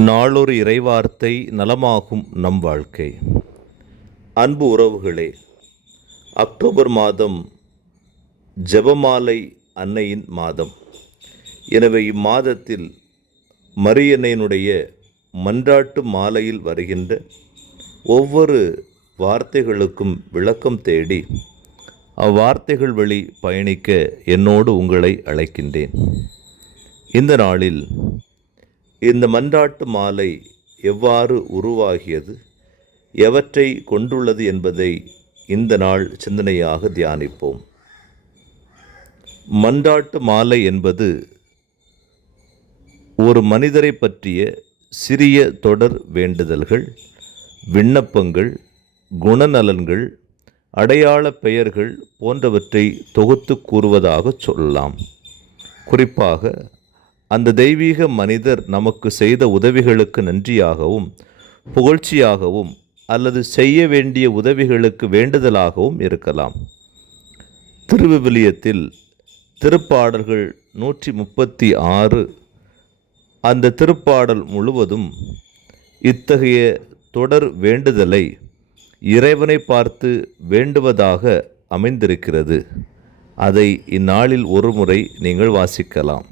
நாளொரு இறைவார்த்தை நலமாகும் நம் வாழ்க்கை. அன்பு உறவுகளே, அக்டோபர் மாதம் ஜெபமாலை அன்னையின் மாதம். எனவே இம்மாதத்தில் மரியன்னையினுடைய மன்றாட்டு மாலையில் வருகின்ற ஒவ்வொரு வார்த்தைகளுக்கும் விளக்கம் தேடி அவ்வார்த்தைகள் வழி பயணிக்க என்னோடு உங்களை அழைக்கின்றேன். இந்த நாளில் இந்த மன்றாட்டு மாலை எவ்வாறு உருவாகியது, எவற்றை கொண்டுள்ளது என்பதை இந்த நாள் சிந்தனையாக தியானிப்போம். மன்றாட்டு மாலை என்பது ஒரு மனிதரை பற்றிய சிறிய தொடர் வேண்டுதல்கள், விண்ணப்பங்கள், குணநலன்கள், அடையாள பெயர்கள் போன்றவற்றை தொகுத்து கூறுவதாக சொல்லலாம். குறிப்பாக அந்த தெய்வீக மனிதர் நமக்கு செய்த உதவிகளுக்கு நன்றியாகவும் புகழ்ச்சியாகவும் அல்லது செய்ய வேண்டிய உதவிகளுக்கு வேண்டுதலாகவும் இருக்கலாம். திருவிவிலியத்தில் திருப்பாடல்கள் 136 அந்த திருப்பாடல் முழுவதும் இத்தகைய தொடர் வேண்டுதலை இறைவனை பார்த்து வேண்டுவதாக அமைந்திருக்கிறது. அதை இந்நாளில் ஒருமுறை நீங்கள் வாசிக்கலாம்.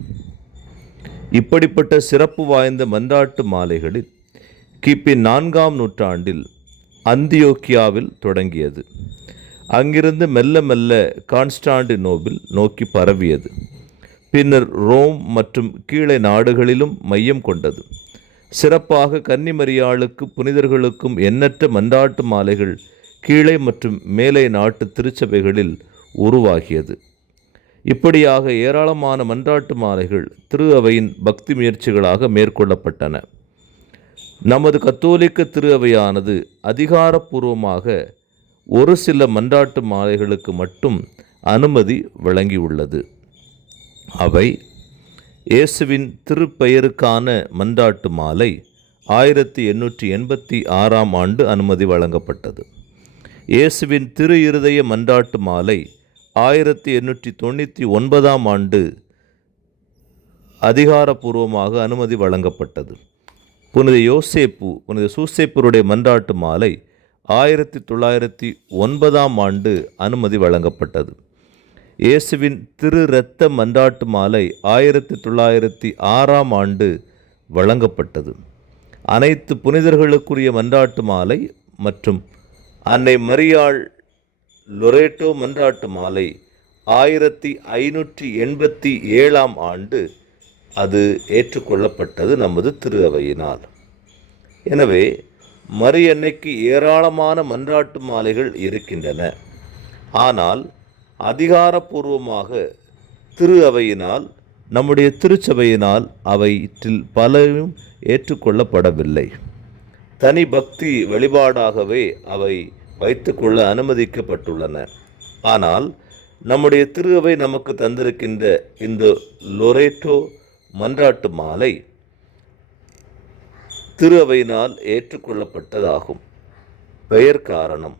இப்படிப்பட்ட சிறப்பு வாய்ந்த மன்றாட்டு மாலைகளில் கிபி 4ஆம் நூற்றாண்டில் அந்தியோக்கியாவில் தொடங்கியது. அங்கிருந்து மெல்ல மெல்ல கான்ஸ்டாண்டினோபிள் நோக்கி பரவியது. பின்னர் ரோம் மற்றும் கீழே நாடுகளிலும் மையம் கொண்டது. சிறப்பாக கன்னிமரியாளுக்கு புனிதர்களுக்கும் எண்ணற்ற மன்றாட்டு மாலைகள் கீழே மற்றும் மேலே நாட்டு திருச்சபைகளில் உருவாகியது. இப்படியாக ஏராளமான மன்றாட்டு மாலைகள் திரு அவையின் பக்தி முயற்சிகளாக மேற்கொள்ளப்பட்டன. நமது கத்தோலிக்க திரு அவையானது அதிகாரப்பூர்வமாக ஒரு சில மன்றாட்டு மாலைகளுக்கு மட்டும் அனுமதி வழங்கியுள்ளது. அவை: இயேசுவின் திருப்பெயருக்கான மன்றாட்டு மாலை 1886ஆம் ஆண்டு அனுமதி வழங்கப்பட்டது. இயேசுவின் திரு இருதய மன்றாட்டு மாலை 1899ஆம் ஆண்டு அதிகாரப்பூர்வமாக அனுமதி வழங்கப்பட்டது. புனித சூசேப்பருடைய மன்றாட்டு மாலை 1909ஆம் ஆண்டு அனுமதி வழங்கப்பட்டது. இயேசுவின் திரு இரத்த மன்றாட்டு மாலை 1906ஆம் ஆண்டு வழங்கப்பட்டது. அனைத்து புனிதர்களுக்குரிய மன்றாட்டு மாலை மற்றும் அன்னை மரியாள் லொரேட்டோ மன்றாட்டு மாலை 1587ஆம் ஆண்டு அது ஏற்றுக்கொள்ளப்பட்டது நமது திரு அவையினால். எனவே மரியன்னைக்கு ஏராளமான மன்றாட்டு மாலைகள் இருக்கின்றன. ஆனால் அதிகாரப்பூர்வமாக திரு அவையினால், நம்முடைய திருச்சபையினால் அவற்றில் பலரும் ஏற்றுக்கொள்ளப்படவில்லை. தனி பக்தி வழிபாடாகவே அவை வைத்துக்கொள்ள அனுமதிக்கப்பட்டுள்ளன. ஆனால் நம்முடைய திரு அவை நமக்கு தந்திருக்கின்ற இந்த லொரேட்டோ மன்றாட்டு மாலை திரு அவையினால் ஏற்றுக்கொள்ளப்பட்டதாகும். பெயர் காரணம்: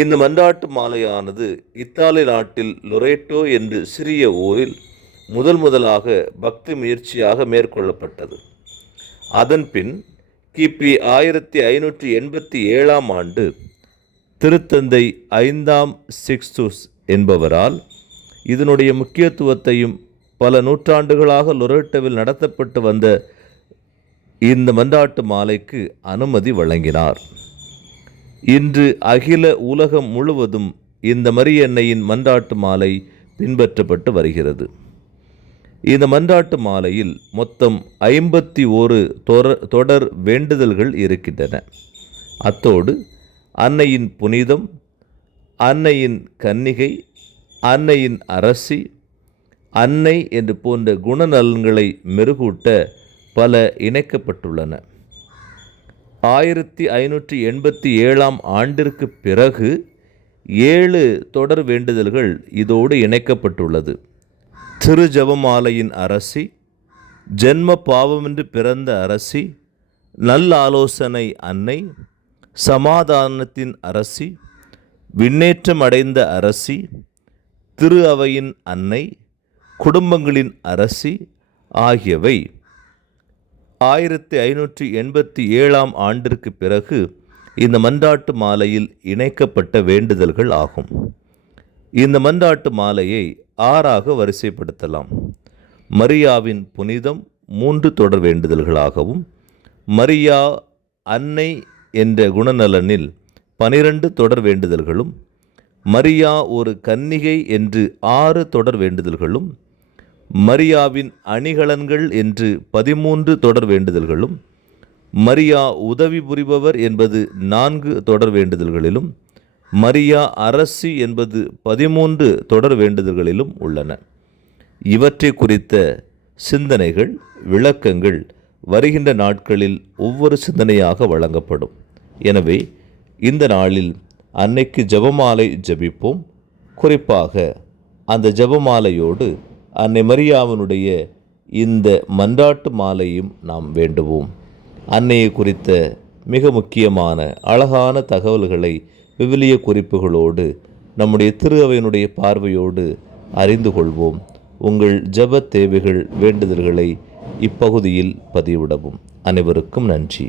இந்த மன்றாட்டு மாலையானது இத்தாலி நாட்டில் லொரேட்டோ என்று சிறிய ஊரில் முதலாக பக்தி முயற்சியாக மேற்கொள்ளப்பட்டது. அதன்பின் கிபி 1587ஆம் ஆண்டு திருத்தந்தை 5ஆம் சிக்ஸ்துஸ் என்பவரால் இதனுடைய முக்கியத்துவத்தையும் பல நூற்றாண்டுகளாக லொரேட்டோவில் நடத்தப்பட்டு வந்த இந்த மன்றாட்டு மாலைக்கு அனுமதி வழங்கினார். இன்று அகில உலகம் முழுவதும் இந்த மரியன்னையின் மன்றாட்டு மாலை பின்பற்றப்பட்டு வருகிறது. இந்த மன்றாட்டு மாலையில் மொத்தம் 51 தொடர் வேண்டுதல்கள் இருக்கின்றன. அத்தோடு அன்னையின் புனிதம், அன்னையின் கன்னிகை, அன்னையின் அரசி, அன்னை என்று போன்ற குணநலன்களை மெருகூட்ட பல இணைக்கப்பட்டுள்ளன. 1587ஆம் ஆண்டிற்கு பிறகு 7 தொடர் வேண்டுதல்கள் இதோடு இணைக்கப்பட்டுள்ளது. திரு ஜெபமாலையின் அரசி, ஜென்ம பாவமின்றி பிறந்த அரசி, நல்ல ஆலோசனை அன்னை, சமாதானத்தின் அரசி, விண்ணேற்றம் அடைந்த அரசி, திரு அவையின் அன்னை, குடும்பங்களின் அரசி ஆகியவை 1587ஆம் ஆண்டிற்கு பிறகு இந்த மன்றாட்டு மாலையில் இணைக்கப்பட்ட வேண்டுதல்கள் ஆகும். இந்த மன்றாட்டு மாலையை 6ஆக வரிசைப்படுத்தலாம். மரியாவின் புனிதம் 3 தொடர் வேண்டுதல்களாகவும், மரியா அன்னை என்ற குணநலனில் 12 தொடர் வேண்டுதல்களும், மரியா ஒரு கன்னிகை என்று 6 தொடர் வேண்டுதல்களும், மரியாவின் அணிகலன்கள் என்று 13 தொடர் வேண்டுதல்களும், மரியா உதவி புரிபவர் என்பது 4 தொடர் வேண்டுதல்களிலும், மரியா அரசி என்பது 13 தொடர் வேண்டுதல்களிலும் உள்ளன. இவற்றை குறித்த சிந்தனைகள், விளக்கங்கள் வருகின்ற நாட்களில் ஒவ்வொரு சிந்தனையாக வழங்கப்படும். எனவே இந்த நாளில் அன்னைக்கு ஜெபமாலை ஜெபிப்போம். குறிப்பாக அந்த ஜெபமாலையோடு அன்னை மரியாவினுடைய இந்த மன்றாட்டு மாலையும் நாம் வேண்டுவோம். அன்னையை குறித்த மிக முக்கியமான அழகான தகவல்களை விவிலிய குறிப்புகளோடு நம்முடைய திரு அவையினுடைய பார்வையோடு அறிந்து கொள்வோம். உங்கள் ஜெப தேவைகள், வேண்டுதல்களை இப்பகுதியில் பதிவிடவும். அனைவருக்கும் நன்றி.